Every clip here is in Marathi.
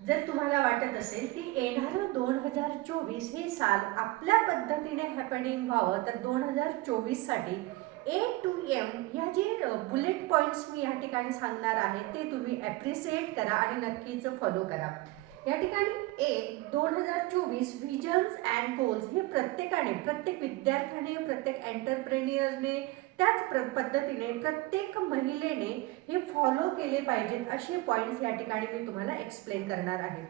जर तुम्हाला वाटत असेल की येणारं दोन हजार चोवीस हे साल आपल्या पद्धतीने हॅपनिंग व्हावं तर दोन हजार चोवीससाठी ए टू एम ह्या जे बुलेट पॉईंट्स मी या ठिकाणी सांगणार आहे ते तुम्ही ॲप्रिसिएट करा आणि नक्कीच फॉलो करा. या ठिकाणी एक दोन हजार चोवीस व्हिजन्स अँड गोल्स हे प्रत्येकाने प्रत्येक विद्यार्थ्याने प्रत्येक एंटरप्रेन्युअरने त्याच प्र पद्धतीने प्रत्येक महिलेने हे फॉलो केले पाहिजेत असे पॉईंट्स या ठिकाणी मी तुम्हाला एक्सप्लेन करणार आहे.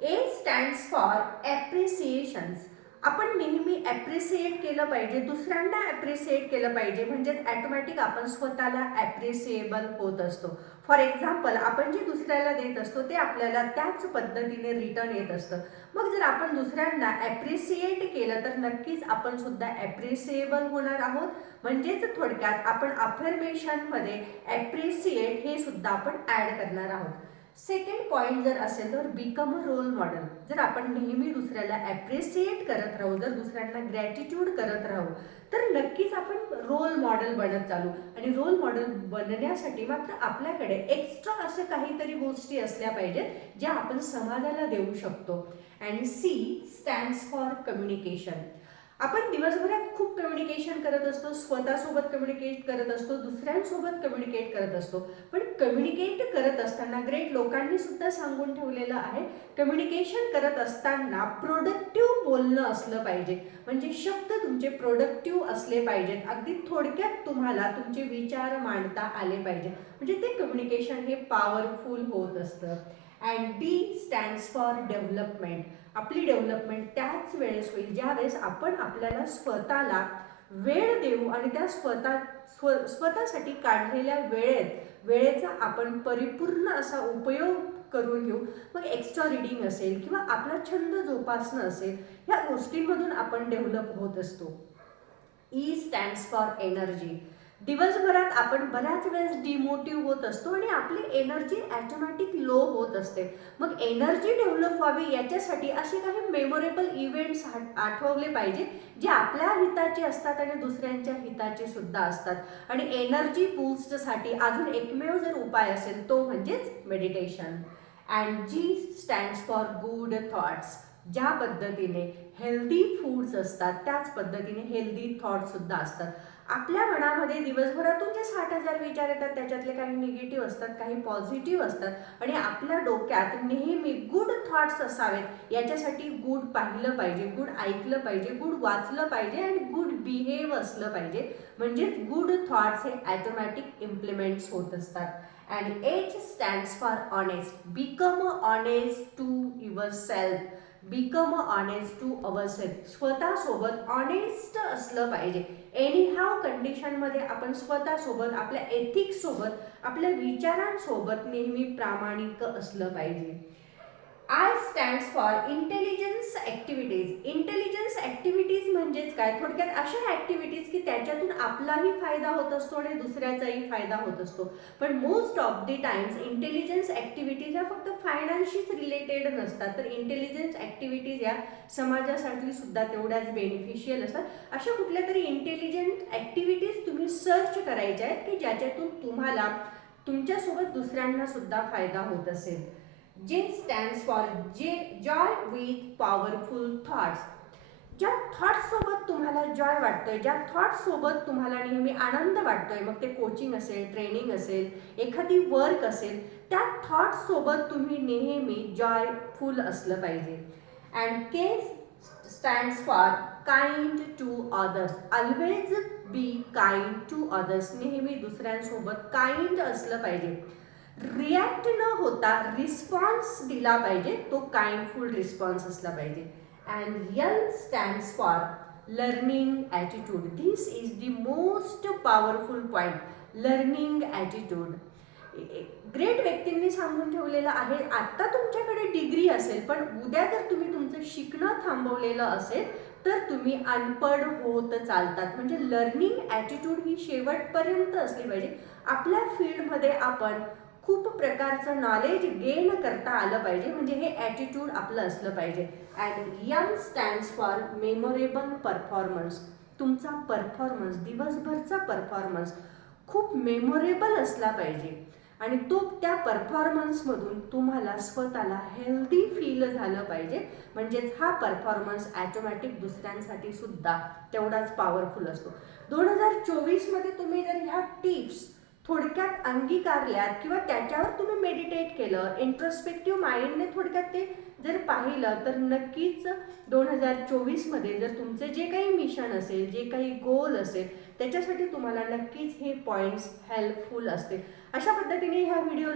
ए स्टँड्स फॉर ॲप्रिसिएशन्स आपण नेहमी ॲप्रिसिएट केलं पाहिजे दुसऱ्यांना ॲप्रिसिएट केलं पाहिजे. म्हणजेच ॲटोमॅटिक आपण स्वतःला ॲप्रिसिएबल होत असतो. फॉर एक्झाम्पल आपण जे दुसऱ्याला देत असतो ते आपल्याला त्याच पद्धतीने रिटर्न येत असतं. मग जर आपण दुसऱ्यांना ॲप्रिसिएट केलं तर नक्कीच आपण सुद्धा ॲप्रिसिएबल होणार आहोत. म्हणजेच थोडक्यात आपण अफर्मेशनमध्ये ॲप्रिसिएट हे सुद्धा आपण ॲड करणार आहोत. सेकंड पॉईंट जर असेल तर बिकम अ रोल मॉडेल जर आपण नेहमी दुसऱ्याला ॲप्रिसिएट करत राहू जर दुसऱ्यांना ग्रॅटिट्यूड करत राहू तर नक्कीच आपण रोल मॉडेल बनत चालू. आणि रोल मॉडेल बनण्यासाठी मात्र आपल्याकडे एक्स्ट्रा असं काहीतरी गोष्टी असल्या पाहिजेत ज्या आपण समाजाला देऊ शकतो. And C stands for communication आपण दिवसभरात खूप कम्युनिकेशन करत असतो स्वतःसोबत कम्युनिकेट करत असतो दुसऱ्यांसोबत कम्युनिकेट करत असतो. पण कम्युनिकेट करत असताना ग्रेट लोकांनी सुद्धा सांगून ठेवलेलं आहे कम्युनिकेशन करत असताना प्रोडक्टिव्ह बोलणं असलं पाहिजे. म्हणजे शब्द तुमचे प्रोडक्टिव्ह असले पाहिजेत. अगदी थोडक्यात तुम्हाला तुमचे विचार मांडता आले पाहिजे. म्हणजे ते कम्युनिकेशन हे पॉवरफुल होत असतं. And D stands for development आपली डेव्हलपमेंट त्याच वेळेस होईल ज्यावेळेस आपण आपल्याला स्वतःला वेळ देऊ आणि त्या स्वतः स्व स्वतःसाठी काढलेल्या वेळेत वेळेचा आपण परिपूर्ण असा उपयोग करून घेऊ. मग एक्स्ट्रा रिडिंग असेल किंवा आपला छंद जोपासणं असेल ह्या गोष्टींमधून आपण डेव्हलप होत असतो. ई स्टँड्स फॉर एनर्जी दिवसभरात आपण बऱ्याच वेळेस डिमोटिव्ह होत असतो आणि आपली एनर्जी ॲटोमॅटिक लो होत असते. मग एनर्जी डेव्हलप व्हावी याच्यासाठी असे काही मेमोरेबल इव्हेंट्स आठवले पाहिजे जे आपल्या हिताचे असतात आणि दुसऱ्यांच्या हिताचे सुद्धा असतात. आणि एनर्जी बूस्टसाठी अजून एकमेव जर उपाय असेल तो म्हणजेच meditation and G stands for good thoughts ज्या पद्धतीने हेल्दी फूड्स असतात त्याच पद्धतीने हेल्दी थॉट्ससुद्धा असतात. आपल्या मनामध्ये दिवसभरातून जे साठ हजार विचार येतात त्याच्यातले काही निगेटिव्ह असतात काही पॉझिटिव्ह असतात. आणि आपल्या डोक्यात नेहमी गुड थॉट्स असावेत. याच्यासाठी गुड पाहिलं पाहिजे गुड ऐकलं पाहिजे गुड वाचलं पाहिजे आणि गुड बिहेव असलं पाहिजे. म्हणजेच गुड थॉट्स हे ॲटोमॅटिक इम्प्लिमेंट्स होत असतात. And H stands for honest become honest to yourself become honest to ourself स्वतःसोबत ऑनेस्ट असलं पाहिजे. एनी हाव कंडिशनमध्ये आपण स्वतःसोबत आपल्या एथिक्ससोबत आपल्या विचारांसोबत नेहमी प्रामाणिक असलं पाहिजे. I stands for intelligence activities intelligence activities म्हणजेच काय? थोडक्यात अशा ॲक्टिव्हिटीज की त्याच्यातून आपलाही फायदा होत असतो आणि दुसऱ्याचाही फायदा होत असतो. पण most of the times intelligence activities ह्या फक्त फायनान्शीच रिलेटेड नसतात. तर इंटेलिजन्स ॲक्टिव्हिटीज या समाजासाठी सुद्धा तेवढ्याच बेनिफिशियल असतात. अशा कुठल्या तरी इंटेलिजंट ॲक्टिव्हिटीज तुम्ही सर्च करायच्या आहेत की ज्याच्यातून तुम्हाला तुमच्यासोबत दुसऱ्यांना सुद्धा फायदा होत असेल. J stands for J joy with powerful thoughts ज्या थॉट्ससोबत तुम्हाला जॉय वाटतोय ज्या थॉट्ससोबत तुम्हाला नेहमी आनंद वाटतोय मग ते कोचिंग असेल ट्रेनिंग असेल एखादी वर्क असेल त्या थॉट्ससोबत तुम्ही नेहमी जॉयफुल असलं पाहिजे. And K stands for kind to others always be kind to others नेहमी दुसऱ्यांसोबत काइंड असलं पाहिजे. रिॲक्ट न होता रिस्पॉन्स दिला पाहिजे. तो काइंडफुल रिस्पॉन्स असला पाहिजे. And L stands for learning attitude this is the most powerful point learning attitude great व्यक्तींनी सांगून ठेवलेलं आहे. आत्ता तुमच्याकडे डिग्री असेल पण उद्या जर तुम्ही तुमचं शिकणं थांबवलेलं असेल तर तुम्ही अनपढ होत चालतात. म्हणजे लर्निंग ॲटिट्यूड ही शेवटपर्यंत असली पाहिजे. आपल्या फील्डमध्ये आपण खूप प्रकारचं नॉलेज गेन करता आलं पाहिजे. म्हणजे हे ॲटिट्यूड आपलं असलं पाहिजे. And M stands for memorable performance तुमचा परफॉर्मन्स दिवसभरचा परफॉर्मन्स खूप मेमोरेबल असला पाहिजे. आणि तो त्या परफॉर्मन्समधून तुम्हाला स्वतःला हेल्दी फील झालं पाहिजे. म्हणजेच हा परफॉर्मन्स ॲटोमॅटिक दुसऱ्यांसाठी सुद्धा तेवढाच पॉवरफुल असतो. दोन हजार चोवीसमध्ये तुम्ही जर ह्या टिप्स थोडक्यात अंगीकारल्यात किंवा त्याच्यावर तुम्ही मेडिटेट केलं इंट्रोस्पेक्टिव्ह माइंडने थोडक्यात ते जर पाहिलं तर नक्कीच दोन हजार चोवीसमध्ये जर तुमचे जे काही मिशन असेल जे काही गोल असेल त्याच्यासाठी तुम्हाला नक्कीच हे पॉईंट्स हेल्पफुल असतील. अशा पद्धतीने ह्या व्हिडिओ